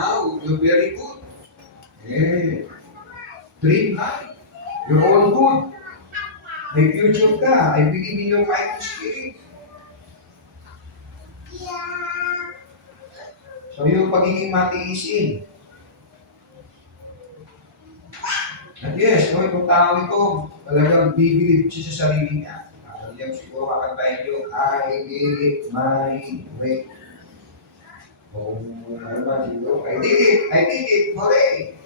Now, you're very good. Eh, dream high. You're all good. May future ka. I believe in your fighting spirit. So yung pagiging matiisin. At yes, no, itong tao ito, talagang bibilib siya sa sarili niya. Yung siguro kakantayin niyo, I did it my way. O ano ba, siguro, I did it, hooray!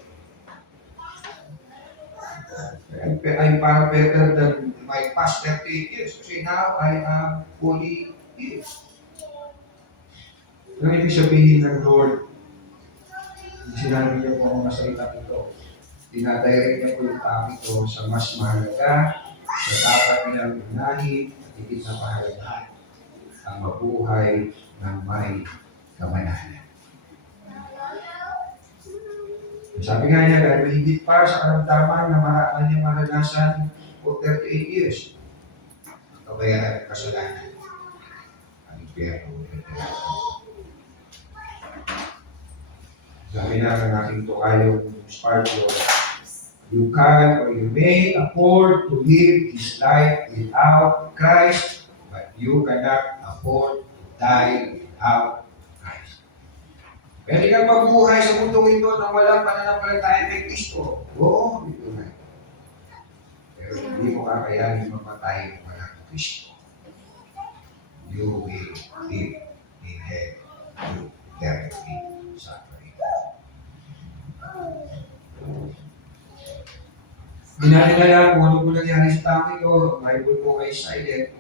I'm far better than my past 38 years kasi now I am fully healed. Ang ibig sabihin ng Lord, sinabi niyo po ang masalita ito. Dinadirect niya po yung tao ito sa mas mahalaga, sa dapat nilang unahin, at higit na pahalagahan, ang mabuhay ng may kamanahan. Sabi nga niya, dahil higit pa sa karamdaman na maraan niya maranasan for 38 years, kabayaran ng kasalanan, ang impyerno. Sabi na ng aking tukayong Sparto, you can or you may afford to live this life without Christ, but you cannot afford to die without Christ. Pwede kang mabuhay sa mundong ito na walang pananampalataya kay Kristo. Oo, ito na. Pero hindi mo kakayanin mamatay kung walang Kristo. You will live in hell to eternity suffering. Dinadala kung ano po nangyari sa tao ito, Bible po kay silent.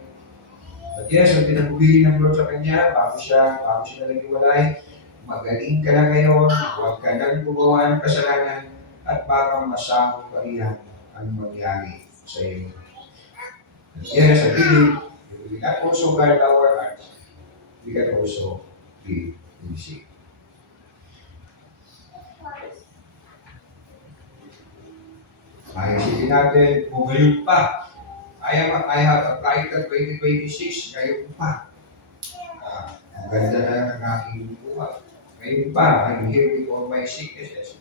At yes, ang pinagpili ng Lord sa kanya, bago siya naghiwalay, magaling ka na ngayon, huwag ka nang gumawa ng kasalanan, at baka masamot pa riyan ang mangyari sa iyo. At yes, I believe, if we can also guard our hearts, we can also be sick. Ay, isipin natin, kung ngayon pa, I have applied that 2026, ngayon pa. Ang ganda na ng aking buhay. Ngayon pa, I'm here with all my sicknesses.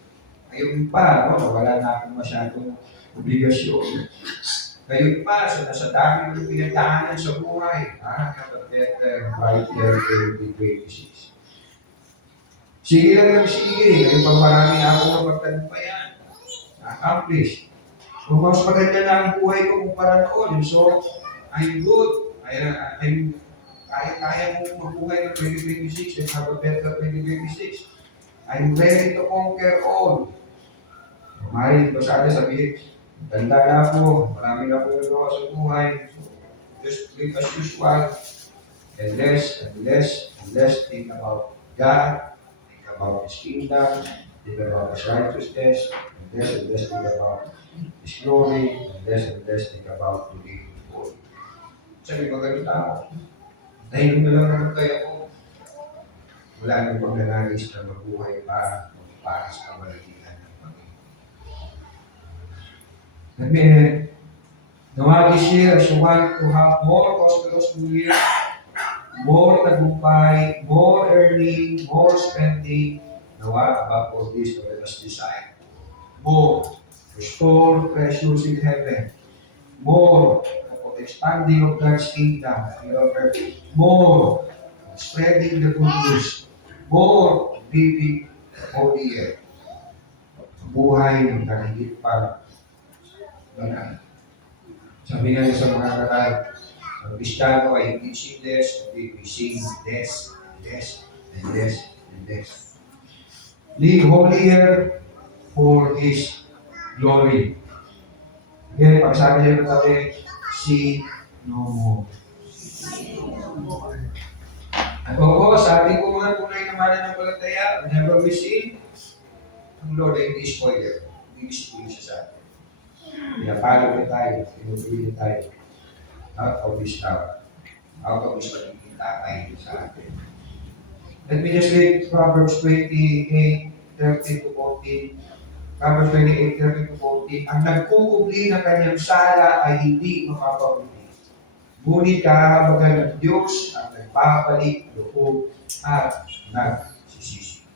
Ngayon pa, no, wala na akong masyadong obligasyon. Ngayon pa, so nasa dami ng pinagdaanan sa buhay. Have a better, brighter 2026. Sige lang, ngayon pa marami na akong mapagtagumpayan. Accomplish. Kung mas maganda na ang buhay ko kumpara noon, so I'm good. Kaya mo mabuhay ng 2026 and have a better 2026. I'm ready to conquer all. Maraming basada sabihin, ganda na ako, marami na akong nagawa sa buhay. So, just live as usual. And less think about God, think about His kingdom, think about His righteousness, and less think about His glory, and less think about to live for. Sabi ko, ganun tao. Dahil na lang naman kayo, wala nang pagnanagis na mabuhay para sa kamaligitan ng Panginoon. Amen. Nawa this year, as you want to have more prosperous New Year, more tagumpay, more earning, more spending, nawa above all this, let us desire. More. Restore treasures in heaven. More expanding of God's kingdom. More spreading the good news. More living holy year. Buhay ng kahigit para banal. Sabi nga sa mga kakal, ang Kristiyano ay hindi sinless, we sing less, and less. Live holier for His glory. Again, pag sabi niya natin, sin no more. At oo, sa ating mga tunay na mananampalataya, whenever we sin, ang Lord ay hindi spoiler. Hindi spoiler siya sa atin. Pinapalo niya tayo, pinupili niya tayo. Out of His love. Out of His pagiging tatay sa atin. Let me just read Proverbs 28:30-14. Proverbs 28:30-14. Ang nagkukubli ng kanyang sala ay hindi mapapabili. Ngunit kahabagan ng Diyos ang nagbabalik loob at nagsisisi.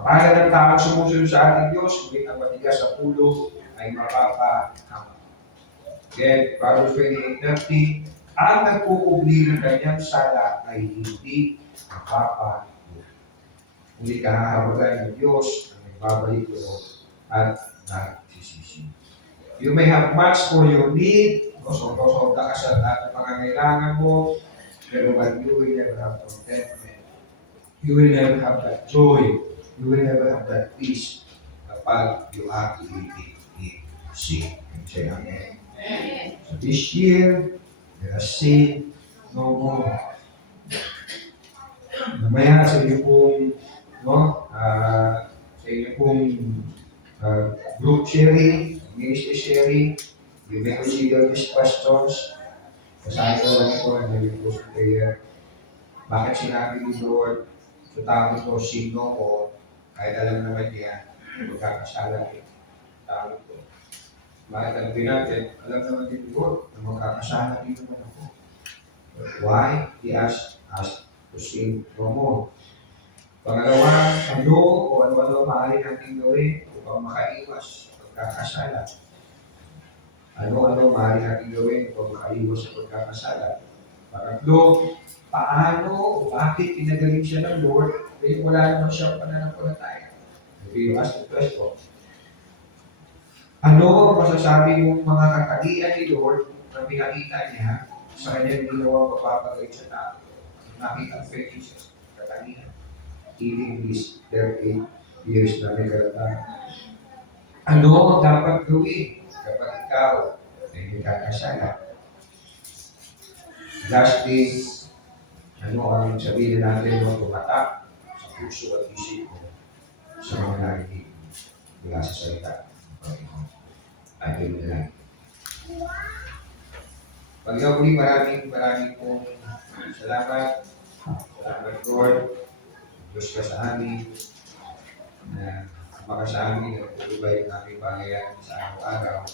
Kapag ang taong sumusunod sa ating Diyos, ngunit ang matigas sa ulo ay mapapahama. Again, Proverbs 28:30, ang nagkukubli ng kanyang sala ay hindi mapapahama. Hindi kahahawagan ng Diyos ang nagbabalik ito at nagsisisi. You may have much for your need, kosong-kosong ka sa lahat ng pangangailangan mo, pero but you will never have contentment. You will never have that joy. You will never have that peace kapag you actually sin. Say amen. So this year, let us sin no more. Mamaya sa inyo pong, sa inyo pong group sharing, ministry sharing, we may consider these questions. Basahin ko lang ito and then we post prayer. Bakit sinabi ni Lord, sa tao ito, sino ko, kahit alam naman niya, magkakasala eh. Tao ito. Bakit alam natin, alam naman ni Lord, na magkakasala din naman ako. But why? He asked us to sin no more. Pangalawa, ano o ano-ano maaari natin gawin upang makaiwas sa pagkakasala. Ano-ano maaari natin gawin upang makaiwas sa pagkakasala. Pangatlo, paano o bakit pinagaling siya ng Lord kaya wala naman siyang pananampalataya? Maybe you ask the question. Ano ang masasabi mong mga katagian ni Lord na pinakita niya sa kanyang ginawa pagpapagaling sa tao? Nakita ang faith Jesus, katagian. Healing this 38 years na may kalatahan. Ano ang dapat gawin kapag ikaw ay nagkakasala? Lastly, ano ang sabihin natin no, tumatak sa puso at isip ko sa mga narinig mula sa salita ng Panginoon. Atin na lang. Pag-iwag maraming pong salamat. Salamat Lord. Diyos ka sa amin na maka sa amin na tutubay ng aming pangayan sa araw-araw.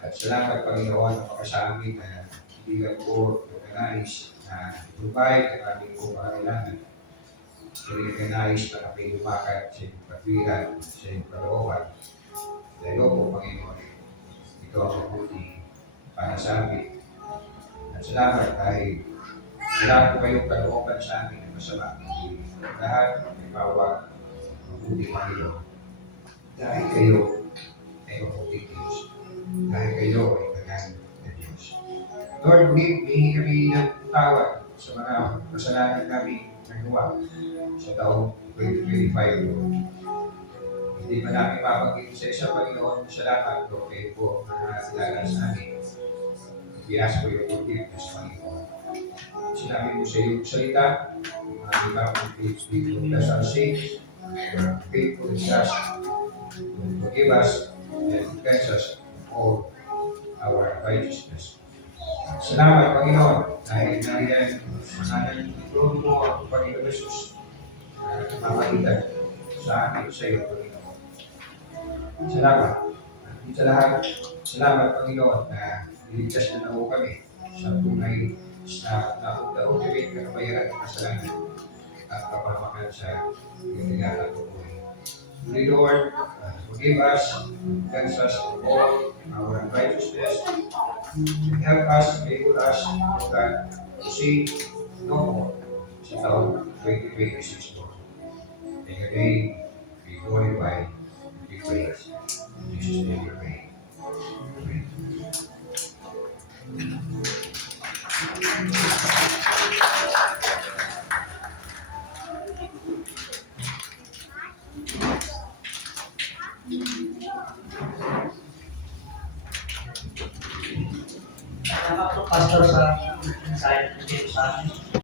At salamat Panginoon na maka sa amin na hindi lang po recognize na tutubay ang aming po pangailangan. Recognize na kami lumakad sa iyong pagbilan, sa iyong kalooban. Dahil po Panginoon, ito ang mabuti para sa amin. At salamat dahil wala po kayong kalooban sa amin na masama. Lahat ay bawat mabuti Panginoon. Dahil kayo ay mabuti Diyos. Dahil kayo ay tagang na Diyos. Lord, may kami ng tawad sa mga kasalanan namin nagawa sa taong 2025, Lord. Hindi pa namin mapanggit sa isang Panginoon sa lahat, Lord, kayo po ang nakakilala sa amin. We ask for your forgiveness, Panginoon. Sinabi mo sa iyong salita, ang aming people bless our sins, faithful and just, forgive us, and cleanse us of all our righteousness. Salamat, Panginoon, dahil nariyan sa tulong mo ang Panginoon Jesus na mamagitan sa amin sa iyo, Panginoon. Salamat. At sa lahat, salamat, Panginoon, na niligtas na ako kami sa tunay na napunta-ulit na kabayaran ng kasalanan at kapamakan sa ginagawa ko po. Lord, forgive us, cleanse us of all our unrighteousness, and help us, enable us, O God, to see no more sa taon 2026 Lord. And your name be glorified and be praised. In Jesus' name we pray. Amen. Salamat po, Pastor, sa insight sa atin.